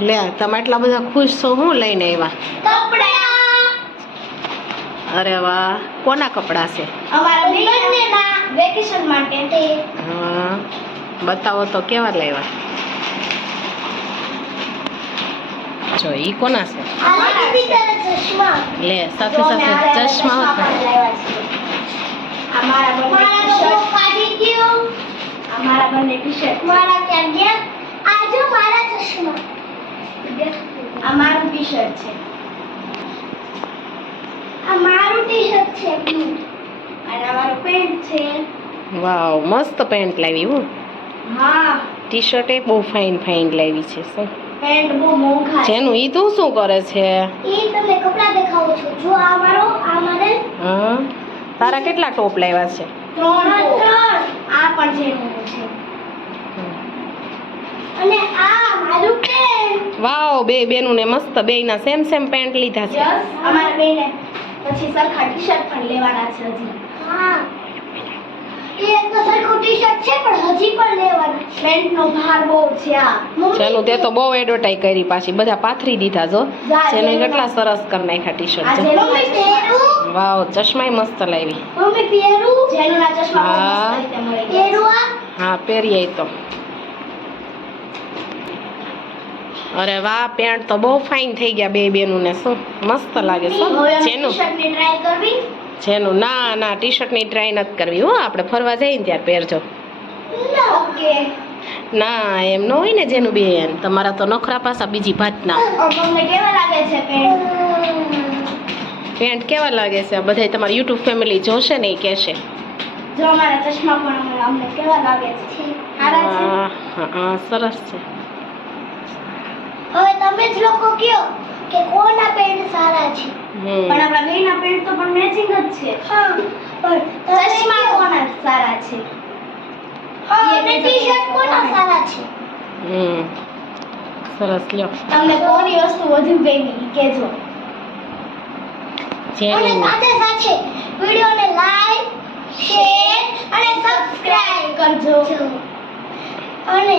લે તમે એટલા બધા ખુશ છો હું લઈને આવ્યા? અરે વાહ કોના કપડાં છે? વેકેશન માટે હા બતાવો તો કેવા લાવ્યા? જો ઈ કોના છે? લે સાથે સાથે ચશ્મા હતા. અમારા બંને બંને ટી-શર્ટ. મારા ક્યાં ગયા આજો મારા ચશ્મા આ મારું ટી-શર્ટ છે. અમારું ટી-શર્ટ છે. blue. અને અમારું પેન્ટ છે. વાવ મસ્ત પેન્ટ લાવી હું. હા. ટી શર્ટ એ બહુ ફાઇન ફાઇન લાવી છે શું? પેન્ટ બહુ મોંઘા છે. જેનું ઈ તું શું કરે છે? ઈ તમને કપડા દેખાવું છું. જો આ મારો આ મારે હા તારા કેટલા ટોપ લાવ્યા છે? ત્રણ ત્રણ આ પણ છે એનું છે અને આ મારું પેન્ટ વાવ બે બેનું ને મસ્ત બેયના સેમ સેમ પેન્ટ લીધા છે. યસ અમારા બેને પછી સરખા ટી-શર્ટ પણ લેવાના છે હજી. હા. તો સરખું ટી-શર્ટ છે પણ હજી પણ લેવાના છે. પેન્ટનો ભાર બહુ છે આ. જેનું તે તો બહુ એડવર્ટાઈઝ કરી પાછી. બધા પાથરી દીધા જો. જેનું કેટલા સરસ કરી નાખ્યા ટી શર્ટ વાવ ચશ્માય મસ્ત લાવી હા. હા પહેરીએ તો. અરે વાહ પેન્ટ તો બહુ ફાઇન થઈ ગયા બે બેનું ને શું મસ્ત લાગે શું? જેનું? જેનું? ના ના ટી શર્ટની ટ્રાય નથી કરવી હો આપણે ફરવા જઈએ ને ત્યારે પહેરજો. ના એમ ન હોય ને જેનું બેન તમારા તો નખરા પાસા બીજી ભાતના. પેન્ટ? કેવા લાગે છે? બધા તમારી યુટ્યુબ ફેમિલી જોશે ને એ કહેશે. જો અમારા ચશ્મા પણ અમને- અમને કેવા લાગે છે? હા હા, હા સરસ છે. હવે તમે જ લોકો કયો કે કોના પેન્ટ સારા છે? પણ આપણા બેયના પેન્ટ તો પણ મેચિંગ જ છે. હા. પણ ચશ્મા કોના સારા છે? હા અને ટી-શર્ટ કોના સારા છે? હમ. સરસ લ્યો. તમને કોની વસ્તુ વધુ ગમી કેજો અને સાથે સાથે વિડિયોને લાઈક શેર અને સબસ્ક્રાઇબ કરજો. અને